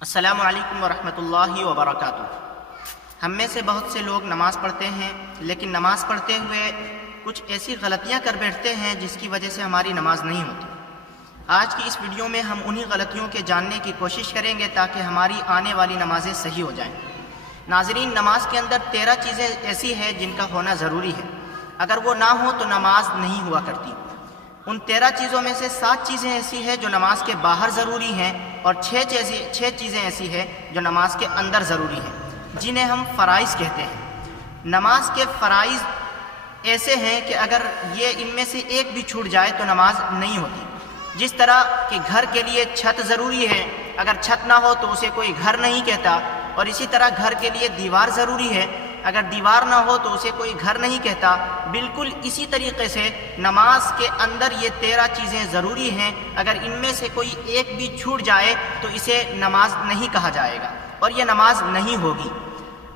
السلام علیکم ورحمۃ اللہ وبرکاتہ۔ ہم میں سے بہت سے لوگ نماز پڑھتے ہیں، لیکن نماز پڑھتے ہوئے کچھ ایسی غلطیاں کر بیٹھتے ہیں جس کی وجہ سے ہماری نماز نہیں ہوتی۔ آج کی اس ویڈیو میں ہم انہی غلطیوں کے جاننے کی کوشش کریں گے تاکہ ہماری آنے والی نمازیں صحیح ہو جائیں۔ ناظرین، نماز کے اندر 13 چیزیں ایسی ہیں جن کا ہونا ضروری ہے، اگر وہ نہ ہو تو نماز نہیں ہوا کرتی۔ ان 13 چیزوں میں سے 7 چیزیں ایسی ہیں جو نماز کے باہر ضروری ہیں اور 6 چیزیں ایسی ہیں جو نماز کے اندر ضروری ہیں، جنہیں ہم فرائض کہتے ہیں۔ نماز کے فرائض ایسے ہیں کہ اگر یہ ان میں سے ایک بھی چھوٹ جائے تو نماز نہیں ہوتی۔ جس طرح کہ گھر کے لیے چھت ضروری ہے، اگر چھت نہ ہو تو اسے کوئی گھر نہیں کہتا، اور اسی طرح گھر کے لیے دیوار ضروری ہے، اگر دیوار نہ ہو تو اسے کوئی گھر نہیں کہتا۔ بالکل اسی طریقے سے نماز کے اندر یہ 13 چیزیں ضروری ہیں، اگر ان میں سے کوئی ایک بھی چھوٹ جائے تو اسے نماز نہیں کہا جائے گا اور یہ نماز نہیں ہوگی۔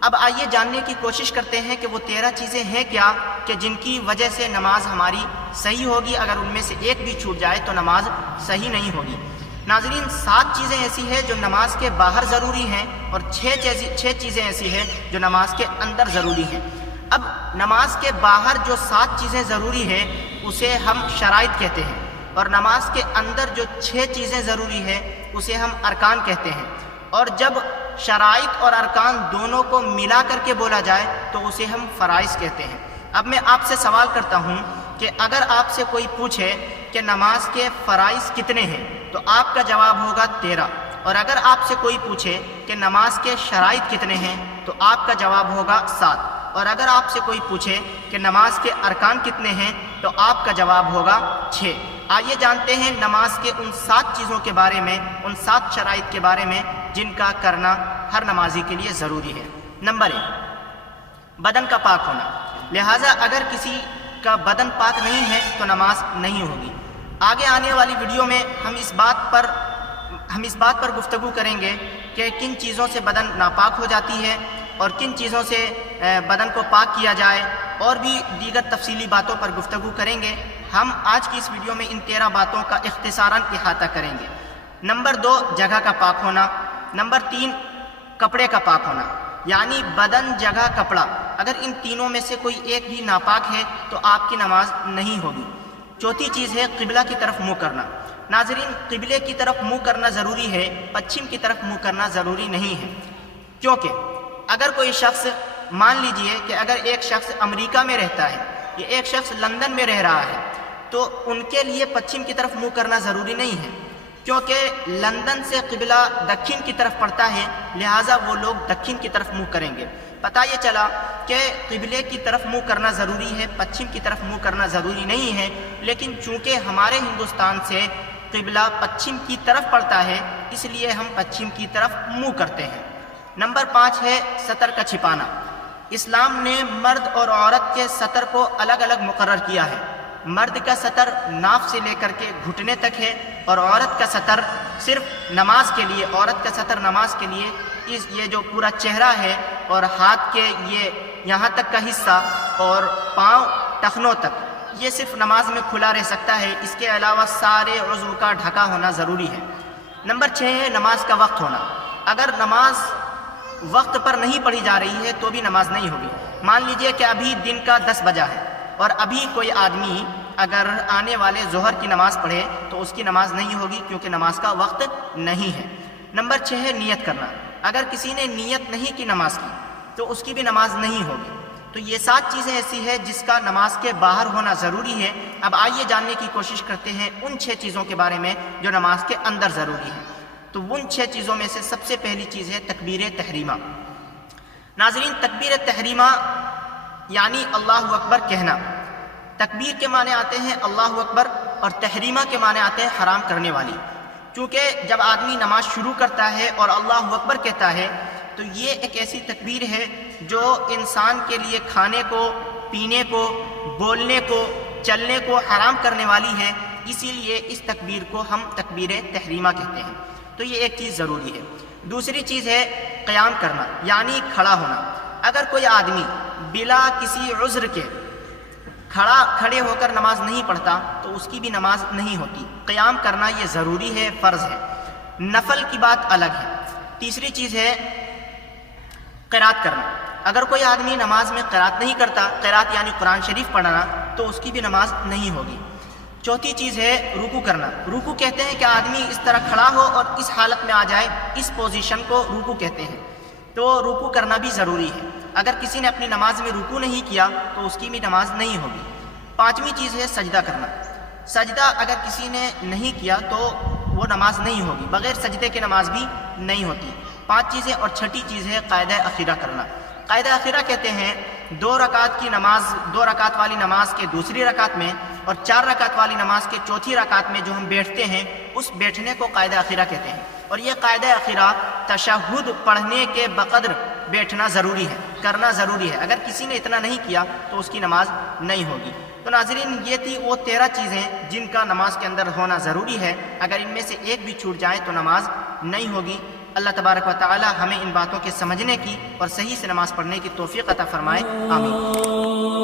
اب آئیے جاننے کی کوشش کرتے ہیں کہ وہ 13 چیزیں ہیں کیا کہ جن کی وجہ سے نماز ہماری صحیح ہوگی، اگر ان میں سے ایک بھی چھوٹ جائے تو نماز صحیح نہیں ہوگی۔ ناظرین، 7 چیزیں ایسی ہیں جو نماز کے باہر ضروری ہیں اور 6 چیزیں ایسی ہیں جو نماز کے اندر ضروری ہیں۔ اب نماز کے باہر جو 7 چیزیں ضروری ہیں اسے ہم شرائط کہتے ہیں، اور نماز کے اندر جو 6 چیزیں ضروری ہیں اسے ہم ارکان کہتے ہیں، اور جب شرائط اور ارکان دونوں کو ملا کر کے بولا جائے تو اسے ہم فرائض کہتے ہیں۔ اب میں آپ سے سوال کرتا ہوں کہ اگر آپ سے کوئی پوچھے کہ نماز کے فرائض کتنے ہیں تو آپ کا جواب ہوگا 13، اور اگر آپ سے کوئی پوچھے کہ نماز کے شرائط کتنے ہیں تو آپ کا جواب ہوگا 7، اور اگر آپ سے کوئی پوچھے کہ نماز کے ارکان کتنے ہیں تو آپ کا جواب ہوگا 6۔ آئیے جانتے ہیں نماز کے ان 7 چیزوں کے بارے میں، ان 7 شرائط کے بارے میں جن کا کرنا ہر نمازی کے لیے ضروری ہے۔ نمبر 1، بدن کا پاک ہونا۔ لہذا اگر کسی کا بدن پاک نہیں ہے تو نماز نہیں ہوگی۔ آگے آنے والی ویڈیو میں ہم اس بات پر گفتگو کریں گے کہ کن چیزوں سے بدن ناپاک ہو جاتی ہے اور کن چیزوں سے بدن کو پاک کیا جائے، اور بھی دیگر تفصیلی باتوں پر گفتگو کریں گے۔ ہم آج کی اس ویڈیو میں ان 13 باتوں کا اختصاراً احاطہ کریں گے۔ نمبر 2، جگہ کا پاک ہونا۔ نمبر 3، کپڑے کا پاک ہونا، یعنی بدن، جگہ، کپڑا، اگر ان تینوں میں سے کوئی ایک بھی ناپاک ہے تو آپ کی نماز نہیں ہوگی۔ چوتھی چیز ہے قبلہ کی طرف منہ کرنا۔ ناظرین، قبلے کی طرف منہ کرنا ضروری ہے، پچھم کی طرف منہ کرنا ضروری نہیں ہے، کیونکہ اگر کوئی شخص، مان لیجئے کہ اگر ایک شخص امریکہ میں رہتا ہے یا ایک شخص لندن میں رہ رہا ہے تو ان کے لیے پچھم کی طرف منہ کرنا ضروری نہیں ہے، کیونکہ لندن سے قبلہ دکھن کی طرف پڑتا ہے، لہٰذا وہ لوگ دکھن کی طرف منہ کریں گے۔ پتہ یہ چلا کہ قبلے کی طرف منہ کرنا ضروری ہے، پچھم کی طرف منہ کرنا ضروری نہیں ہے، لیکن چونکہ ہمارے ہندوستان سے قبلہ پچھم کی طرف پڑتا ہے اس لیے ہم پچھم کی طرف منہ کرتے ہیں۔ نمبر 5 ہے سطر کا چھپانا۔ اسلام نے مرد اور عورت کے سطر کو الگ الگ مقرر کیا ہے۔ مرد کا سطر ناف سے لے کر کے گھٹنے تک ہے، اور عورت کا سطر صرف نماز کے لیے، عورت کا سطر نماز کے لیے یہ جو پورا چہرہ ہے اور ہاتھ کے یہ یہاں تک کا حصہ اور پاؤں ٹخنوں تک، یہ صرف نماز میں کھلا رہ سکتا ہے، اس کے علاوہ سارے عضو کا ڈھکا ہونا ضروری ہے۔ نمبر 6 ہے نماز کا وقت ہونا۔ اگر نماز وقت پر نہیں پڑھی جا رہی ہے تو بھی نماز نہیں ہوگی۔ مان لیجئے کہ ابھی دن کا 10 بجا ہے اور ابھی کوئی آدمی اگر آنے والے ظہر کی نماز پڑھے تو اس کی نماز نہیں ہوگی، کیونکہ نماز کا وقت نہیں ہے۔ نمبر 6 ہے نیت کرنا۔ اگر کسی نے نیت نہیں کی نماز کی تو اس کی بھی نماز نہیں ہوگی۔ تو یہ 7 چیزیں ایسی ہیں جس کا نماز کے باہر ہونا ضروری ہے۔ اب آئیے جاننے کی کوشش کرتے ہیں ان 6 چیزوں کے بارے میں جو نماز کے اندر ضروری ہیں۔ تو ان 6 چیزوں میں سے سب سے پہلی چیز ہے تکبیر تحریمہ۔ ناظرین، تکبیر تحریمہ یعنی اللہ اکبر کہنا۔ تکبیر کے معنی آتے ہیں اللہ اکبر، اور تحریمہ کے معنی آتے ہیں حرام کرنے والی۔ کیونکہ جب آدمی نماز شروع کرتا ہے اور اللہ اکبر کہتا ہے تو یہ ایک ایسی تکبیر ہے جو انسان کے لیے کھانے کو، پینے کو، بولنے کو، چلنے کو حرام کرنے والی ہے، اسی لیے اس تکبیر کو ہم تکبیر تحریمہ کہتے ہیں۔ تو یہ ایک چیز ضروری ہے۔ دوسری چیز ہے قیام کرنا، یعنی کھڑا ہونا۔ اگر کوئی آدمی بلا کسی عذر کے کھڑے ہو کر نماز نہیں پڑھتا تو اس کی بھی نماز نہیں ہوتی۔ قیام کرنا یہ ضروری ہے، فرض ہے۔ نفل کی بات الگ ہے۔ تیسری چیز ہے قرات کرنا. اگر کوئی آدمی نماز میں قرات نہیں کرتا، قرات یعنی قرآن شریف پڑھنا، تو اس کی بھی نماز نہیں ہوگی. چوتھی چیز ہے رکوع کرنا. رکوع کہتے ہیں کہ آدمی اس طرح کھڑا ہو اور اس حالت میں آ جائے، اس پوزیشن کو رکوع کہتے ہیں. تو رکوع کرنا بھی ضروری ہے. اگر کسی نے اپنی نماز میں رکوع نہیں کیا تو اس کی بھی نماز نہیں ہوگی. پانچویں چیز ہے سجدہ کرنا. سجدہ اگر کسی نے نہیں کیا تو وہ نماز نہیں ہوگی، بغیر سجدے کے نماز بھی نہیں ہوتی. 5 چیزیں. اور چھٹی چیز ہے قاعدہ اخیرہ کرنا. قاعدہ اخیرہ کہتے ہیں 2 رکعت کی نماز، 2 رکعت والی نماز کے دوسری رکعت میں اور 4 رکعت والی نماز کے چوتھی رکعت میں جو ہم بیٹھتے ہیں، اس بیٹھنے کو قاعدہ اخیرہ کہتے ہیں. اور یہ قاعدہ اخیرہ تشہد پڑھنے کے بقدر بیٹھنا ضروری ہے، کرنا ضروری ہے. اگر کسی نے اتنا نہیں کیا تو اس کی نماز نہیں ہوگی. تو ناظرین، یہ تھی وہ 13 چیزیں جن کا نماز کے اندر ہونا ضروری ہے. اگر ان میں سے ایک بھی چھوٹ جائے تو نماز نہیں ہوگی. اللہ تبارک و تعالی ہمیں ان باتوں کے سمجھنے کی اور صحیح سے نماز پڑھنے کی توفیق عطا فرمائے. آمین.